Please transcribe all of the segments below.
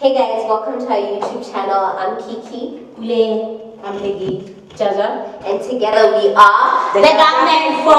Hey guys, welcome to our YouTube channel. I'm Kiki. Ule, I'm Peggy. Jaja. And together we are The Government 4!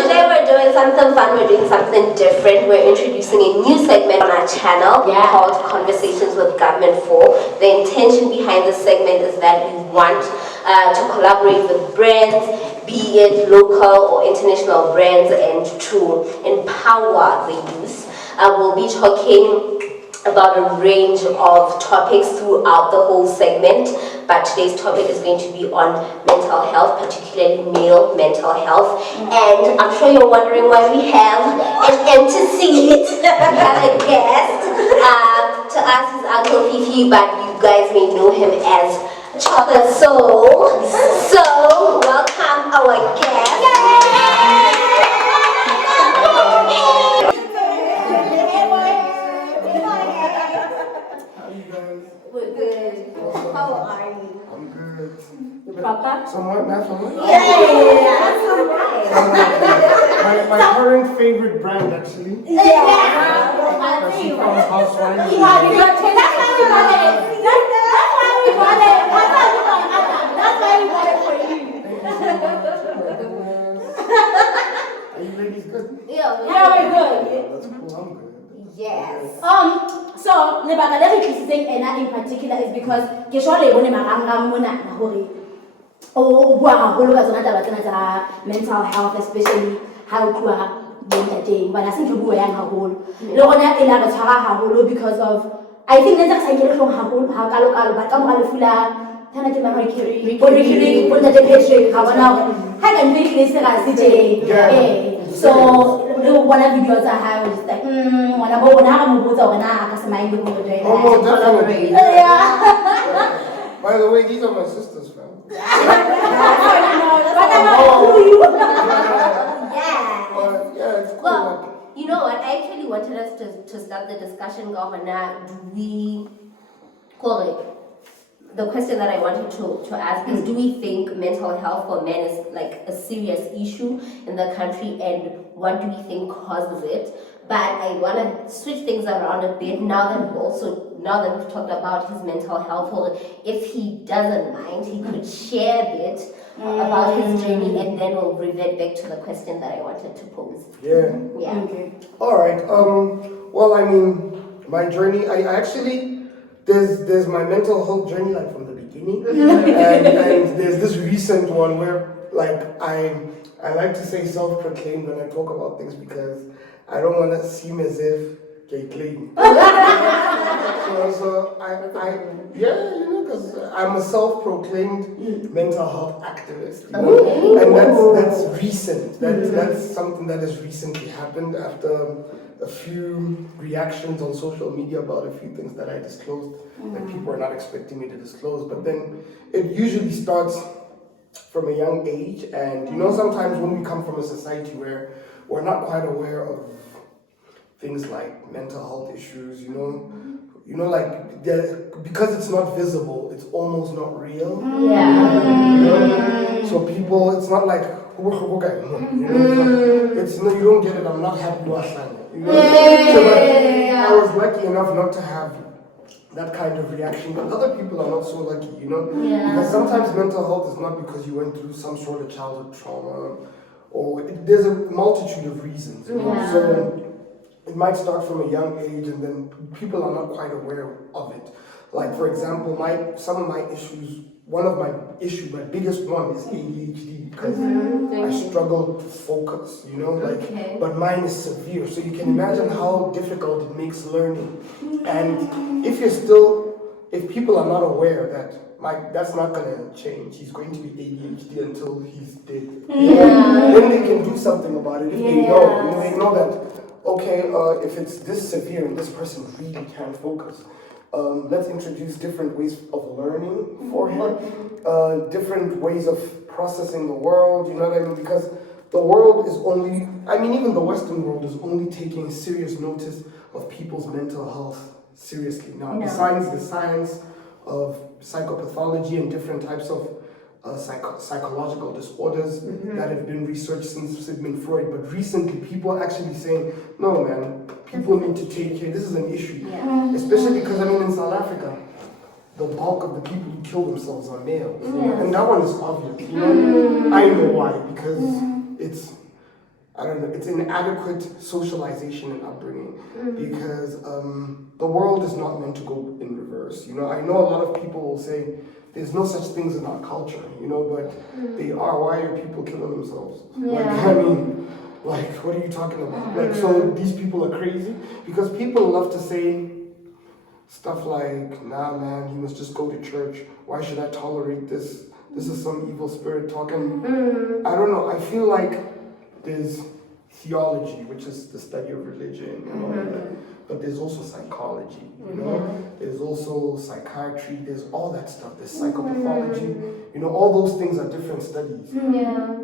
Today we're doing something fun, we're doing something different. We're introducing a new segment on our channel called Conversations with Government 4. The intention behind this segment is that we want to collaborate with brands, be it local or international brands, and to empower the youth. We'll be talking about a range of topics throughout the whole segment, but today's topic is going to be on mental health, particularly male mental health. And I'm sure you're wondering why we have an empty seat. We have a guest. To us, he's Uncle Fifi, but you guys may know him as Chocolate Soul. So, welcome our guest. We're good. How are you? I'm good. Papa? Somewhat, not somewhat? Yeah. My current favorite brand, actually. That's from House Wine. That's why we got it for you. Are you ladies good? Yeah, we're good. That's cool, I'm good. Yes. So, lebaka le re tlisitseng ena in particular is because ke sure le bone marangrang mona na hore o bua haholo ka tsona taba tsena tsa mental health, especially ha o tloha bontateng bana se ke bua yang haholo le rona e la re tshwara haholo because of I think let's say ke re hlong haholo ha kalo ba ka mo le fula tana ke mara ke re bontate Patrick ha bona hore ha ka ntse ke se ga se je so one of videos I have is like, when I go on, I'm going to go na kasi may hindi ko doon. Oh, definitely. Yeah. By the way, these are my sisters, fam. No, Yeah, it's cool. Well, you know what? I actually wanted us to start the discussion, Governor. Do we call it? The question that I wanted to ask is, do we think mental health for men is like a serious issue in the country, and what do we think causes it? But I want to switch things around a bit now that we've talked about his mental health, or if he doesn't mind, he could share a bit about his journey, and then we'll revert back to the question that I wanted to pose. Yeah. Yeah. Okay. All right. Well, I mean, my journey, I actually, there's my mental health journey, like, from the beginning. and there's this recent one where, like, I like to say self-proclaimed when I talk about things because I don't want to seem as if they claim. so because I'm a self-proclaimed mental health activist, you know? And that's recent. That's something that has recently happened after a few reactions on social media about a few things that I disclosed that people are not expecting me to disclose. But then it usually starts from a young age, and you know, sometimes when we come from a society where we're not quite aware of things like mental health issues, you know, like because it's not visible, it's almost not real. Yeah. You know? So people, it's not like you know, you don't get it. I'm not happy with that. You know? So, I was lucky enough not to have that kind of reaction, but other people are not so lucky, you know? Because sometimes mental health is not because you went through some sort of childhood trauma, or there's a multitude of reasons, you know? So it might start from a young age, and then people are not quite aware of it. Like, for example, some of my issues, my biggest one is ADHD, because I struggle to focus, you know, but mine is severe. So you can imagine how difficult it makes learning. And if people are not aware that that's not going to change, he's going to be ADHD until he's dead. Then they can do something about it if they know that, okay, if it's this severe and this person really can't focus, let's introduce different ways of learning for him, different ways of processing the world, you know what I mean? Because the world is even the Western world is only taking serious notice of people's mental health seriously now. Besides the science of psychopathology and different types of psychological disorders that have been researched since Sigmund Freud, but recently people are actually saying, no man, people need to take care, this is an issue. Especially because, I mean, in South Africa, the bulk of the people who kill themselves are males. And that one is obvious, you know? I know why, because it's, I don't know, it's inadequate socialization and upbringing, because the world is not meant to go in reverse. You know, I know a lot of people will say, there's no such things in our culture, you know, but they are. Why are people killing themselves? Like, I mean, like, what are you talking about? Like, so these people are crazy? Because people love to say stuff like, nah, man, you must just go to church. Why should I tolerate this? This is some evil spirit talking. I don't know. I feel like there's theology, which is the study of religion and all of that. But there's also psychology, you know? There's also psychiatry, there's all that stuff. There's psychopathology, you know, all those things are different studies.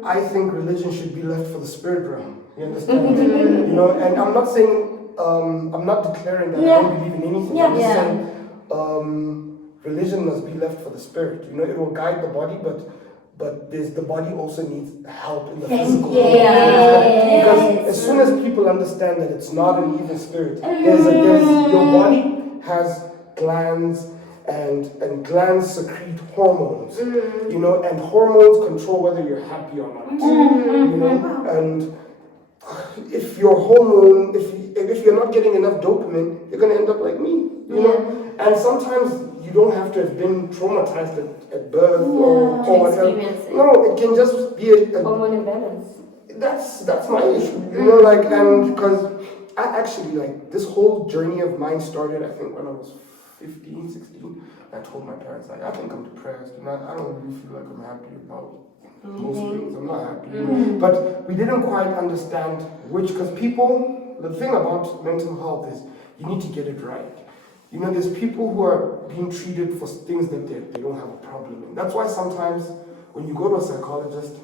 I think religion should be left for the spirit realm, you understand? You know, and I'm not saying, I'm not declaring that I don't believe in anything. I'm just saying religion must be left for the spirit. You know, it will guide the body, but the body also needs help in the physical. Because as soon as people understand that it's not an evil spirit, your body has glands, and glands secrete hormones, you know, and hormones control whether you're happy or not, you know, and if your hormone, if you're not getting enough dopamine, you're going to end up like me, you know, and sometimes you don't have to have been traumatized at birth or whatever. No, it can just be a hormone imbalance. That's my issue, you know, like, and because I actually, like, this whole journey of mine started, I think, when I was 15, 16. I told my parents, like, I think I'm depressed, and I don't really feel like I'm happy about most things. I'm not happy. But we didn't quite understand because people, the thing about mental health is you need to get it right. You know, there's people who are being treated for things that they don't have a problem in. That's why sometimes when you go to a psychologist,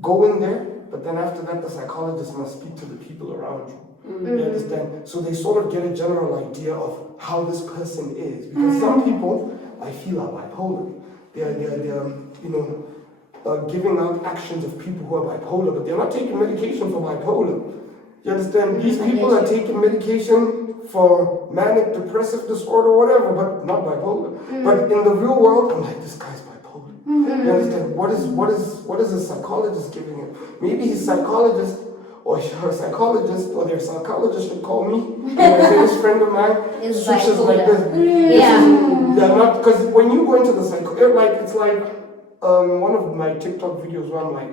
go in there, but then after that, the psychologist must speak to the people around you. You understand? So they sort of get a general idea of how this person is. Because some people, I feel, are bipolar. They're you know, giving out actions of people who are bipolar, but they're not taking medication for bipolar. You understand? These people are taking medication for manic depressive disorder or whatever, but not bipolar. But in the real world, I'm like, this guy's bipolar. You understand? What is a psychologist giving him? Maybe his psychologist or her psychologist or their psychologist should call me. And I say, this friend of mine is switches bipolar. like this. They're not, because when you go into the it's like one of my TikTok videos where I'm like,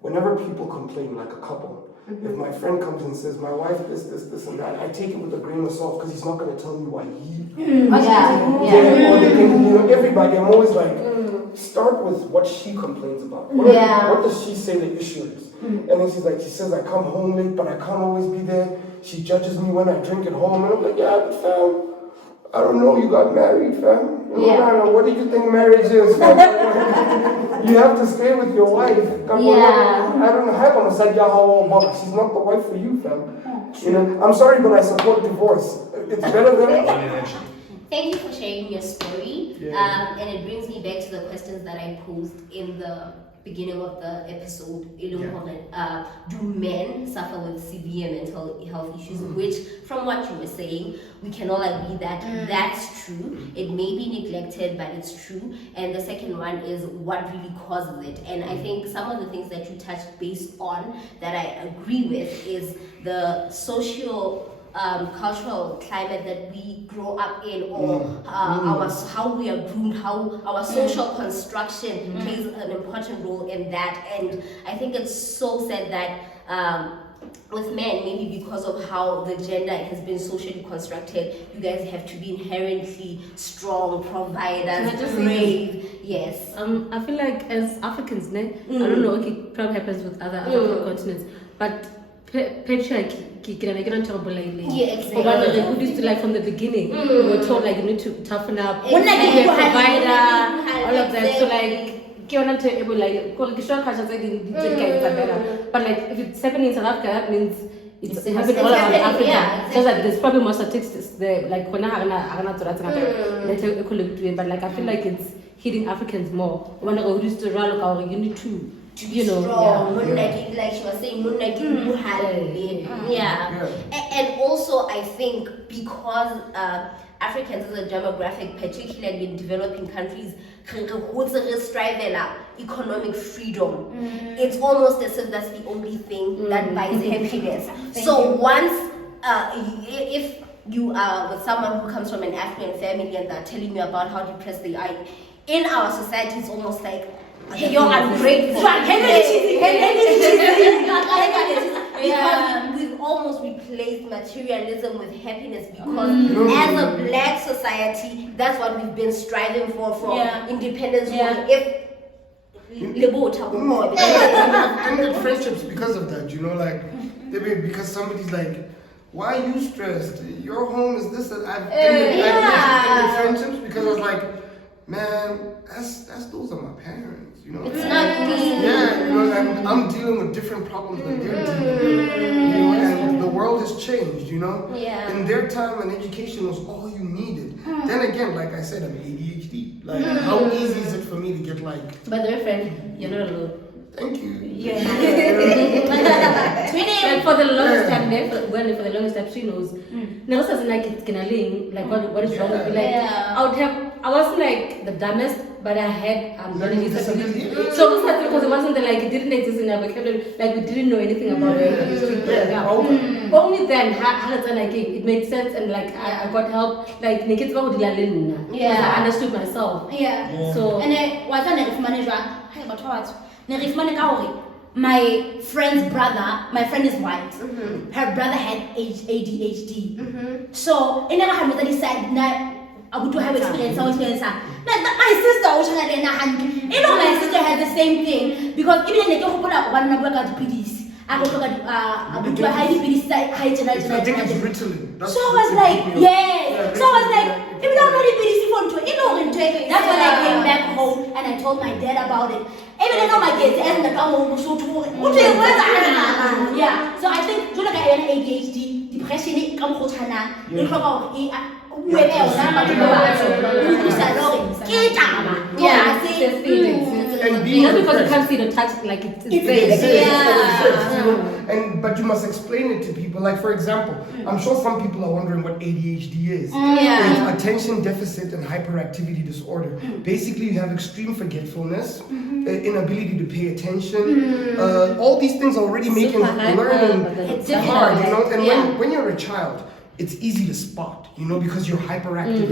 whenever people complain, like a couple, if my friend comes and says, my wife this, and that, I take it with a grain of salt because he's not going to tell me why he... Or they think, you know, everybody, I'm always like, start with what she complains about. What does she say the issue is? And then she says, I come home late, but I can't always be there. She judges me when I drink at home. And I'm like, yeah, but fam, I don't know, you got married, fam. What do you think marriage is, fam? You have to stay with your wife. I don't know, she's not the wife for you, fam. You know, I'm sorry, but I support divorce. It's better than... Thank you for sharing your story. And it brings me back to the questions that I posed in the beginning of the episode. Do men suffer with severe mental health issues? Which, from what you were saying, we can all agree that that's true. It may be neglected, but it's true. And the second one is what really causes it. And I think some of the things that you touched based on that I agree with is the social cultural climate that we grow up in, or how we are groomed, how our social construction plays an important role in that. And I think it's so sad that with men, maybe because of how the gender has been socially constructed, you guys have to be inherently strong, providers, brave. Yes. I feel like as Africans, I don't know, it probably happens with other African continents, but patriarchy, terrible lately. Exactly. But they put used to, like, from the beginning, we were told, like, you need to toughen up, be a provider, all of that. So, like, but like, if it's happening in South Africa, that means it's happening all around Africa. So that there's probably more statistics there, like, but like, I feel like hitting Africans more. When I go used to rally, you need to, you know, strong. Like she was saying, and also I think because Africans as a demographic, particularly in developing countries, strive economic freedom. It's almost as if that's the only thing that buys happiness. So once, if you are with someone who comes from an affluent family and they're telling you about how depressed they are, in our society it's almost like, you're ungrateful. Because we've almost replaced materialism with happiness, because as a black society, that's what we've been striving for independence. And friendships because of that, you know, like because somebody's like, why are you stressed? Your home is this. I've ended friendships because I was like, man, those are my parents. You know, it's not me. Yeah, you know, and I'm dealing with different problems than they're dealing with. You know, and the world has changed, you know? Yeah. In their time, an education was all you needed. Then again, like I said, I'm ADHD. Like, how easy is it for me to get like... But they're friend, you're not alone. Thank you. Yeah. Like for the longest time, for the longest time, she knows. Never says like it's gonna like what is wrong with me? Like I wasn't like the dumbest, but I had learning disability. So because it wasn't like it didn't exist in our vocabulary, like we didn't know anything about it. Only then it made sense, and like I got help. Like the kids were I understood myself. So and what's my friend's brother, my friend is white. Her brother had ADHD. So in never had me said I would have experience. My sister, you know, my sister has the same thing, because even if they don't put up one number of PDs, I would look at high PDs, high generation. I think it's Ritalin. So I was like, yes. So I was like, if you don't really PDs, you know, that's when I came back home and I told my dad about it. Even though my kids and the so I think you look at ADHD, depression, and being just because you can't see the touch, like it's there. But you must explain it to people. Like, for example, I'm sure some people are wondering what ADHD is. It's attention deficit and hyperactivity disorder. Basically, you have extreme forgetfulness, inability to pay attention. All these things already making learning hard, you know. And when you're a child, it's easy to spot, you know, because you're hyperactive.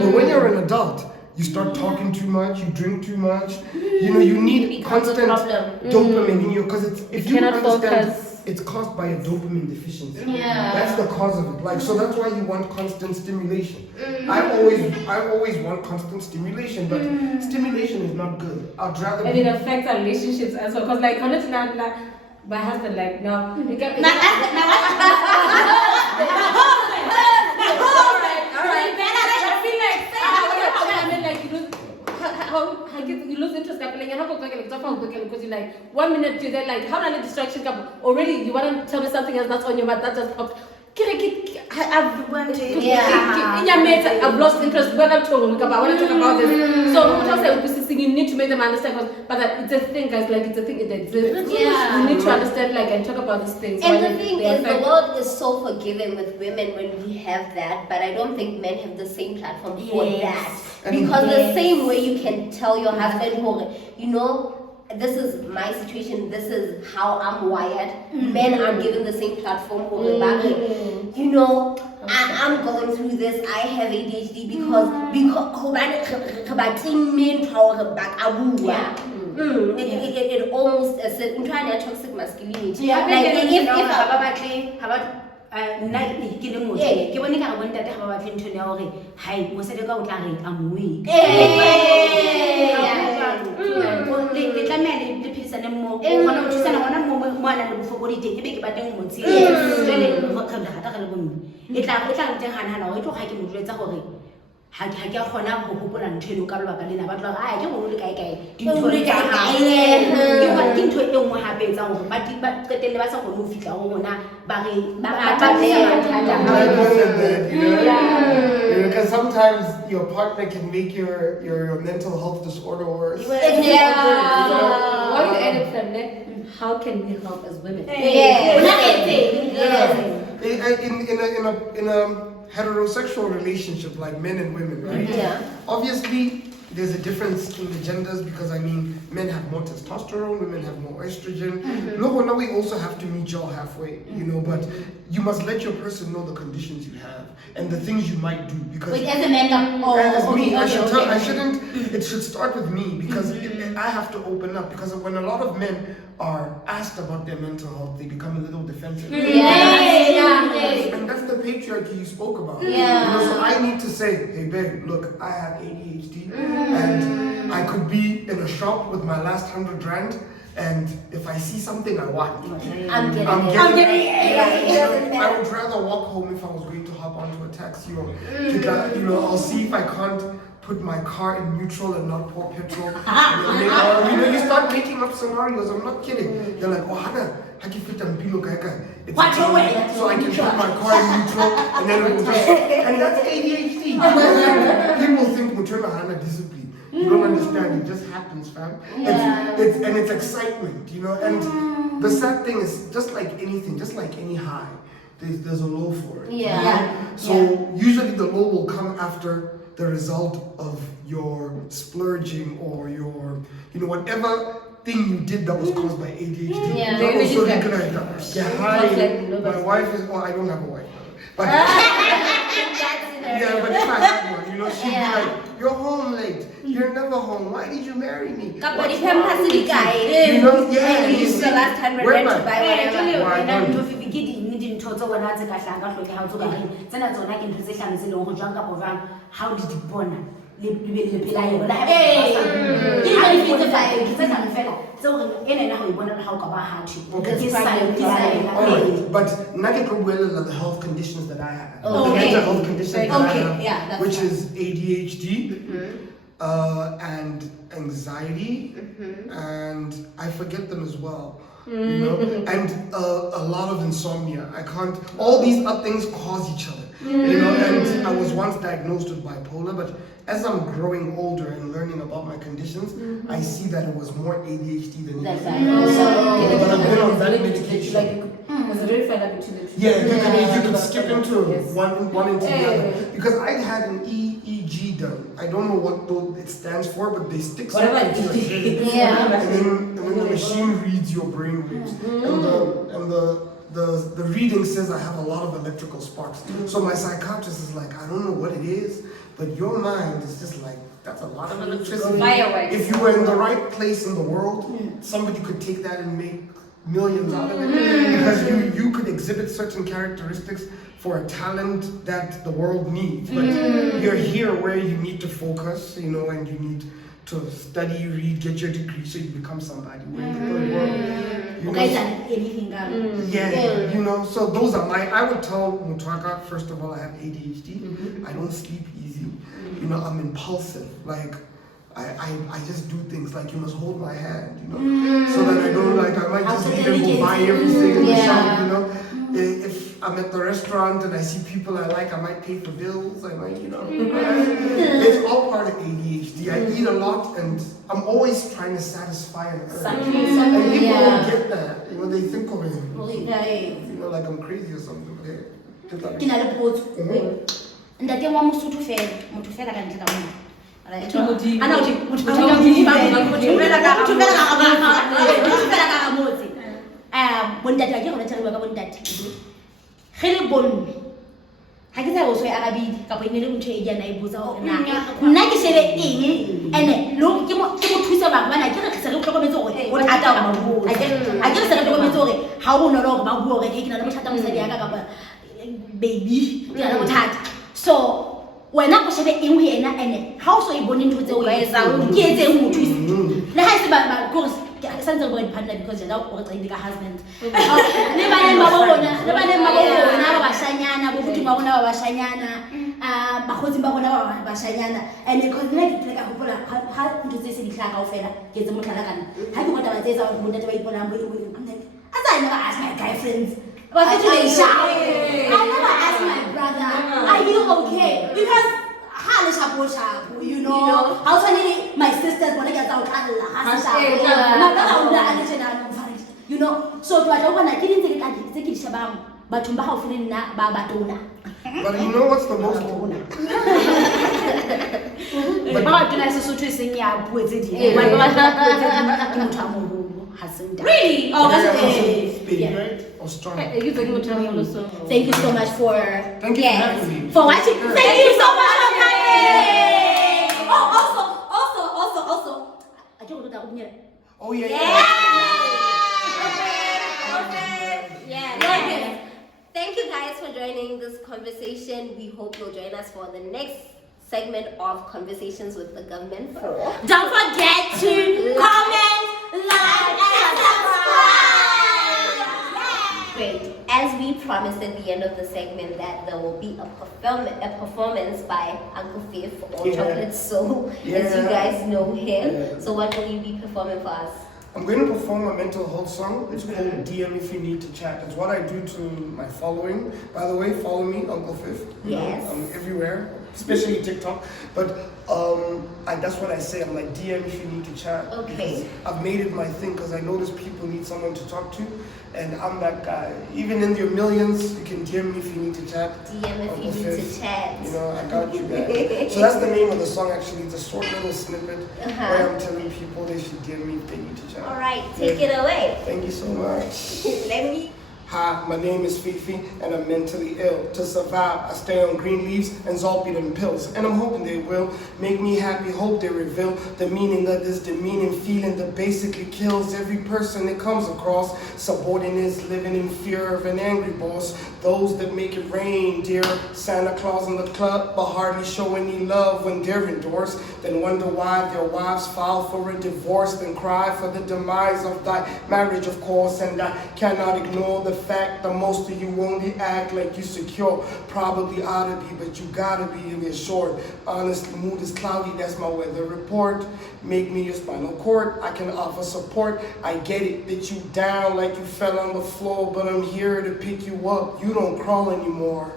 But when you're an adult, you start talking too much, you drink too much, you know, you need constant dopamine in you, because if you understand, it's caused by a dopamine deficiency. That's the cause of it. Like, so that's why you want constant stimulation. I always want constant stimulation, but stimulation is not good. I'd rather. And it affects our relationships as well, because like honestly, my husband, like, no, you get me. You lose interest because you're like 1 minute you're there like how many distractions come already, you want to tell me something else that's on your mind that just popped. I've lost interest when I'm talking about when I talk about this. So you need to make them understand, but it's a thing, guys. Like it's a thing. It exists. You need to understand, like, and talk about these things. And the thing is, the world is so forgiving with women when we have that, but I don't think men have the same platform for that. Because the same way you can tell your husband, you know, this is my situation, this is how I'm wired. Men aren't given the same platform for you know, I'm going through this, I have ADHD because it almost as if toxic masculinity. ha ke a khona ho hopola ntho ka lebaka lena ba tla ga ke go le kae dintho le ka ke ntho e nngwe hape etsa hore ba qetelle ba sa kgone ho fihla ho rona ba re because sometimes your partner can make your mental health disorder worse. What you end up saying, how can we help as women? In a heterosexual relationship like men and women, right? Yeah. Obviously, there's a difference in the genders because I mean, men have more testosterone, women have more estrogen. No, now we also have to meet y'all halfway, you know. But you must let your person know the conditions you have and the things you might do because. Wait, as a man, as me, I shouldn't. It should start with me because I have to open up because when a lot of men are asked about their mental health, they become a little defensive. And that's the patriarchy you spoke about. You know, so I need to say, hey babe, look, I have ADHD and I could be in a shop with my last 100 rand and if I see something I want, I'm getting it. I would rather walk home if I was going to hop onto a taxi or you know, I'll see if I can't put my car in neutral and not pour petrol. You know, you start making up scenarios. I'm not kidding. They're like, oh, Hannah, how can you fit them below it's so I can put my car in neutral and then it will just, and that's ADHD. People think Mutura Hannah discipline. You don't understand. It just happens, fam. It's excitement, you know. And the sad thing is, just like anything, just like any high, there's a low for it. So usually the low will come after the result of your splurging or your, you know, whatever thing you did that was caused by ADHD. That was so recognize that. Yeah, hi. My wife is. Well, I don't have a wife, but yeah, but if I had one, you know, she'd be like, "You're home late. You're never home. Why did you marry me?" You know, yeah. You used the last 100 rand to buy whatever. How did it born? But the health conditions that I have, the mental health conditions that I have, which is ADHD and anxiety, and I forget them as well. You know, and a lot of insomnia. I can't. All these things cause each other. You know, and I was once diagnosed with bipolar, but as I'm growing older and learning about my conditions, I see that it was more ADHD than anything else. But I've been on that medication. There's a very fine line between the two. Yeah, you can skip into one into the other. Because I had an EEG done. I don't know what it stands for, but they stick something into your head. And then the machine reads your brain waves. And the reading says I have a lot of electrical sparks. So my psychiatrist is like, I don't know what it is, but your mind is just like, that's a lot of electricity. Fireworks. If you were in the right place in the world, somebody could take that and make millions out of it. Because you could exhibit certain characteristics for a talent that the world needs. But you're here where you need to focus, you know, and you need to study, read, get your degree so you become somebody. We're in the third world. You know, you know, so those are I would tell Mutwaka, first of all, I have ADHD. I don't sleep easy. You know, I'm impulsive. Like, I just do things like you must hold my hand, you know, so that I don't I might just leave and go buy everything in the shop, you know. If I'm at the restaurant and I see people I like, I might pay for bills. I might, you know. It's all part of ADHD. I eat a lot and I'm always trying to satisfy an urge. And people don't get that. You know, they think of it, you know, like I'm crazy or something. Bontate ha ke gona tshela ka bontate ge le bonne ha ke sa go soe arabidi ka bo ene le motho e yana e botsa hore nna ke shebe eng ene lo ke mo thusa ba bana ke re se re tlhokometse gore o thata ba bua a ke se re tlhokometse gore ha o no lo ba bua gore ke na le bothata mo sa diaka ka baby ke na le bothata so wena go shebe eng ho ena ene ha o so e bone ntho tse o etsang ke etse mo thusa le ha se ba go sense of partner because you're not going to husband. Le bana ba bona ba bashanyana bo buti ba bona ba bashanyana bakgotsi ba bona ba bashanyana and because nna ke tla ka hopola ha ntse se di tlhaka ofela ke tse motlhala kana ha ke botla ba tsetsa go ntate ba ipolang bo as I never ask my guy friends but I never ask my brother are you okay because le shapo you know how tshwanele my sisters bona ke tsa o tlalla ha se shapo maka ga o la ane tshena you know so to batla bona ke dintse ke tla ke di shebang bathong ba haufi le nna ba batona. But you know what's the most but ba tona se sotho seng ya puo tse di ba ba ke motho a moholo ha seng da really oh that's big right or strong. You talking about travel also. Thank you so much for thank you for having me for watching. Thank you so much for coming. Also I don't know that. Oh yeah. Yes. Thank you guys for joining this conversation. We hope you'll join us for the next segment of Conversations with the Government 4. Don't forget to comment, like, and subscribe. Great. As we promised at the end of the segment that there will be a performance by Uncle Fif or Chocolate Soul, as you guys know him. Yeah. So what will you be performing for us? I'm going to perform a mental health song. It's called DM If You Need to Chat. It's what I do to my following. By the way, follow me, Uncle Fif. Yes. I'm everywhere, especially TikTok. But that's what I say. I'm like, DM if you need to chat. Okay. I've made it my thing because I notice people need someone to talk to. And I'm that guy. Even in your millions, you can DM me if you need to chat. DM if Uncle you need Fif. to chat. You know, I got you guys. So that's the name of the song actually. It's a short little snippet where I'm telling people they should DM me if they need to chat. All right, take it away. Thank you so much. Let me. Hi, my name is Fifi and I'm mentally ill. To survive, I stay on green leaves and Zolpidem pills. And I'm hoping they will make me happy, hope they reveal the meaning of this demeaning feeling that basically kills every person it comes across. Subordinates living in fear of an angry boss. Those that make it rain, dear Santa Claus in the club, but hardly show any love when they're indoors. Then wonder why their wives file for a divorce, then cry for the demise of thy marriage, of course. And I cannot ignore the fact that most of you only act like you secure. Probably ought to be, but you gotta be reassured. Honestly, mood is cloudy, that's my weather report. Make me your spinal cord, I can offer support. I get it, that you down like you fell on the floor, but I'm here to pick you up. You don't crawl anymore.